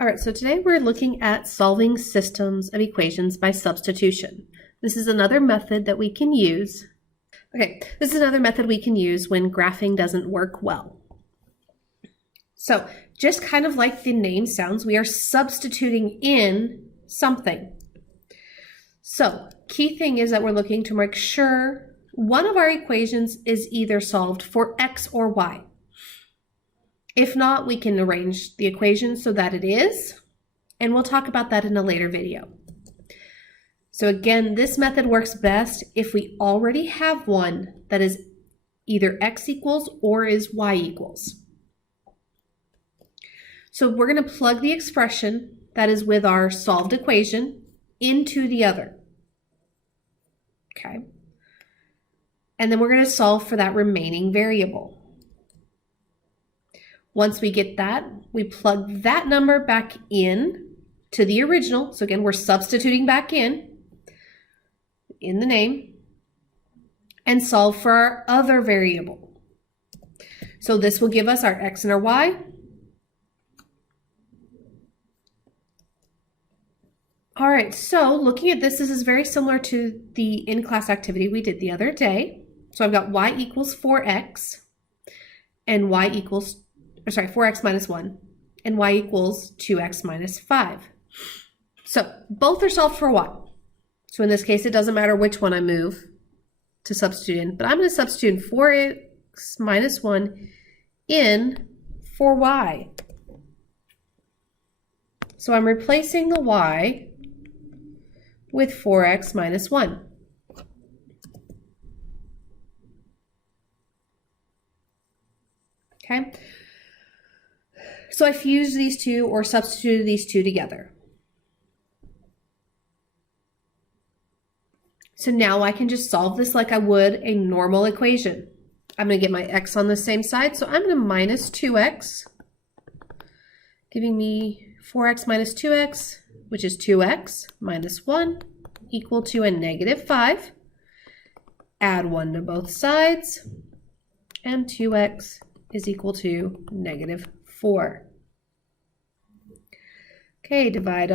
All right, so today we're looking at solving systems of equations by substitution. This is another method that we can use. This is another method we can use when graphing doesn't work well. So just kind of like the name sounds, we are substituting in something. So key thing is that we're looking to make sure one of our equations is either solved for x or y. If not, we can arrange the equation so that it is, and we'll talk about that in a later video. So again, this method works best if we already have one that is either x equals or is y equals. So we're going to plug the expression that is with our solved equation into the other. Okay. And then we're going to solve for that remaining variable. Once we get that, we plug that number back in to the original. So again, we're substituting back in the name and solve for our other variable. So this will give us our x and our y. All right, so looking at this is very similar to the in-class activity we did the other day. So I've got y equals 4x and y equals 4x minus 1, and y equals 2x minus 5. So both are solved for y. So in this case, it doesn't matter which one I move to substitute in, but I'm going to substitute in 4x minus 1 in for y. So I'm replacing the y with 4x minus 1. Okay. So I fused these two or substituted these two together. So now I can just solve this like I would a normal equation. I'm going to get my x on the same side, so I'm going to minus 2x, giving me 4x minus 2x, which is 2x minus 1 equal to a negative 5. Add 1 to both sides, and 2x is equal to negative 4. Okay, divide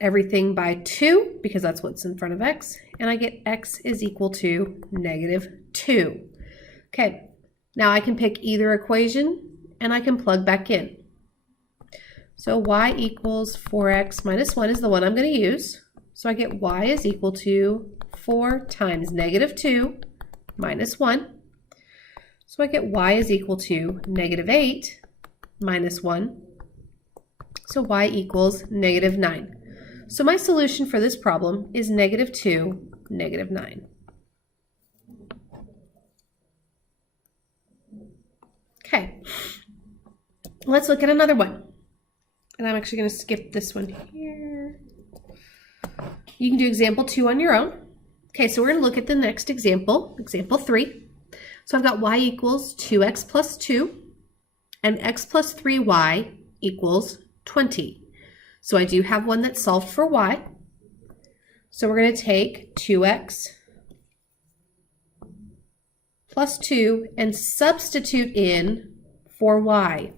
everything by 2 because that's what's in front of x, and I get x is equal to negative 2. Okay, now I can pick either equation and I can plug back in. So y equals 4x minus 1 is the one I'm going to use. So I get y is equal to 4 times negative 2 minus 1. So I get y is equal to negative 8 minus 1. So y equals negative 9. So my solution for this problem is negative 2, negative 9. Okay, let's look at another one. And I'm actually going to skip this one here. You can do example 2 on your own. Okay, so we're going to look at the next example, example 3. So I've got y equals 2x plus 2, and x plus 3y equals 20. So I do have one that's solved for y. So we're going to take 2x plus 2 and substitute in for y.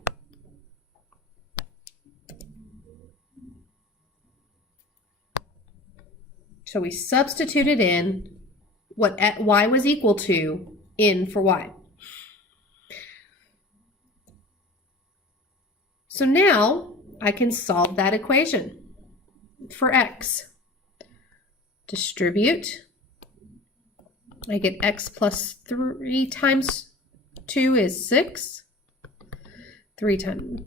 So we substituted in what y was equal to in for y. So now I can solve that equation for x. Distribute. I get x plus 3 times 2 is 6. 3 times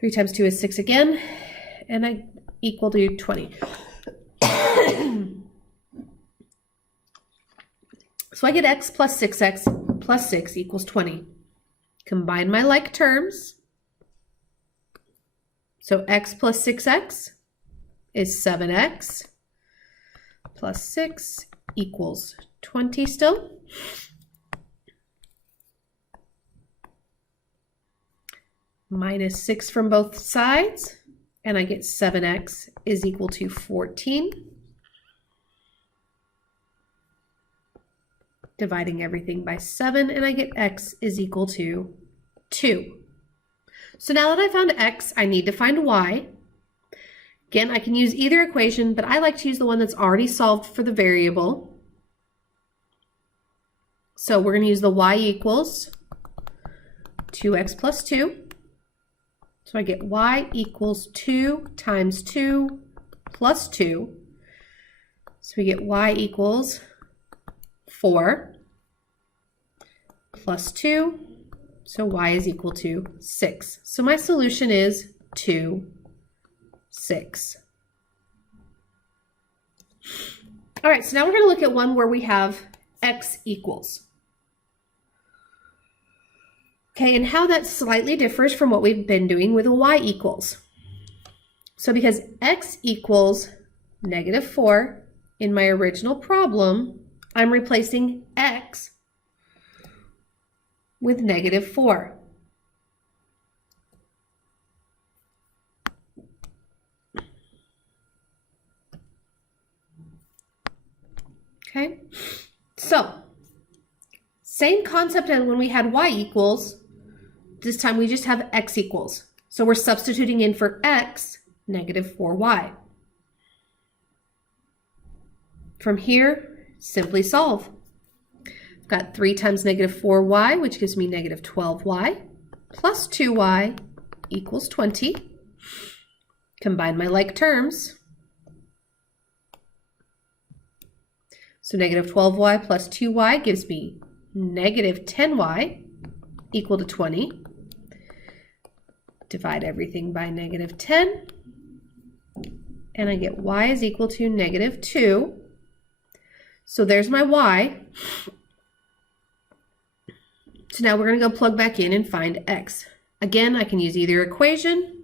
2 is 6 again, and I equal to 20. So I get x plus 6x plus 6 equals 20. Combine my like terms. So x plus 6x is 7x plus 6 equals 20 still. Minus 6 from both sides, and I get 7x is equal to 14. Dividing everything by 7, and I get x is equal to 2. So now that I found x, I need to find y. Again, I can use either equation, but I like to use the one that's already solved for the variable. So we're going to use the y equals 2x plus 2. So I get y equals 2 times 2 plus 2. So we get y equals 4 plus 2. So y is equal to 6. So my solution is 2, 6. All right, so now we're going to look at one where we have x equals. Okay, and how that slightly differs from what we've been doing with a y equals. So because x equals -4 in my original problem, I'm replacing x with -4. Okay, so same concept as when we had y equals. This time we just have x equals. So we're substituting in for x, -4y. From here, simply solve. I've got 3 times -4y, which gives me -12y, plus 2y equals 20. Combine my like terms. So -12y plus 2y gives me -10y equal to 20. Divide everything by -10, and I get y is equal to -2. So there's my y. So now we're going to go plug back in and find x. Again, I can use either equation,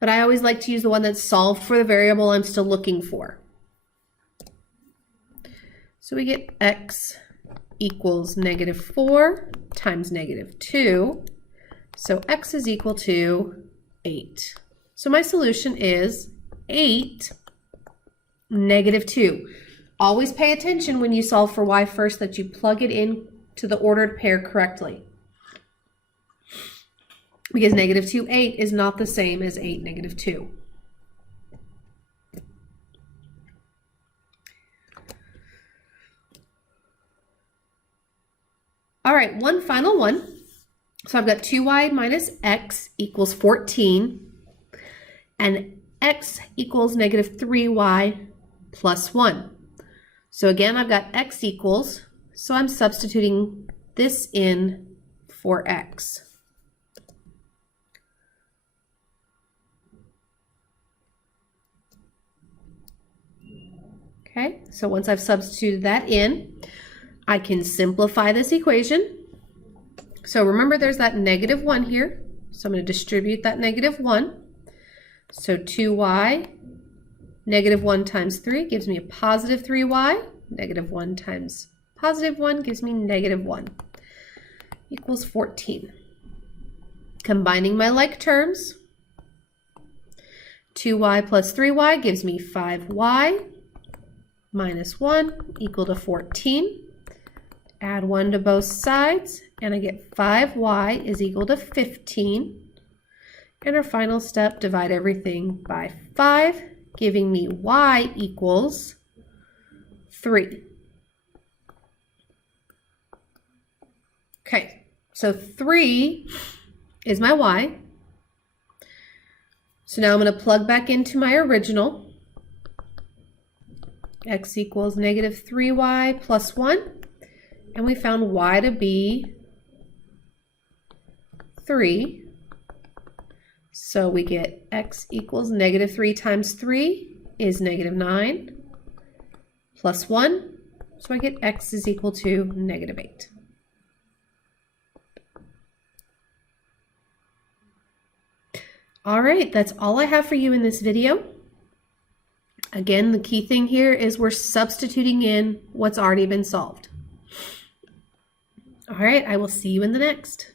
but I always like to use the one that's solved for the variable I'm still looking for. So we get x equals -4 times -2. So x is equal to 8. So my solution is 8, -2. Always pay attention when you solve for y first that you plug it in to the ordered pair correctly. Because -2, 8 is not the same as 8, -2. All right, one final one. So I've got 2y minus x equals 14, and x equals -3y plus 1. So again, I've got x equals, so I'm substituting this in for x. Okay, so once I've substituted that in, I can simplify this equation. So remember there's that -1 here. So I'm going to distribute that -1. So 2y, -1 times 3 gives me a positive 3y. -1 times positive 1 gives me -1. Equals 14. Combining my like terms, 2y plus 3y gives me 5y minus 1 equal to 14. Add 1 to both sides, and I get 5y is equal to 15. And our final step, divide everything by 5, giving me y equals 3. Okay, so 3 is my y. So now I'm going to plug back into my original. X equals -3y plus 1. And we found y to be 3. So we get x equals -3 times 3 is -9 plus 1. So I get x is equal to -8. All right, that's all I have for you in this video. Again, the key thing here is we're substituting in what's already been solved. All right, I will see you in the next.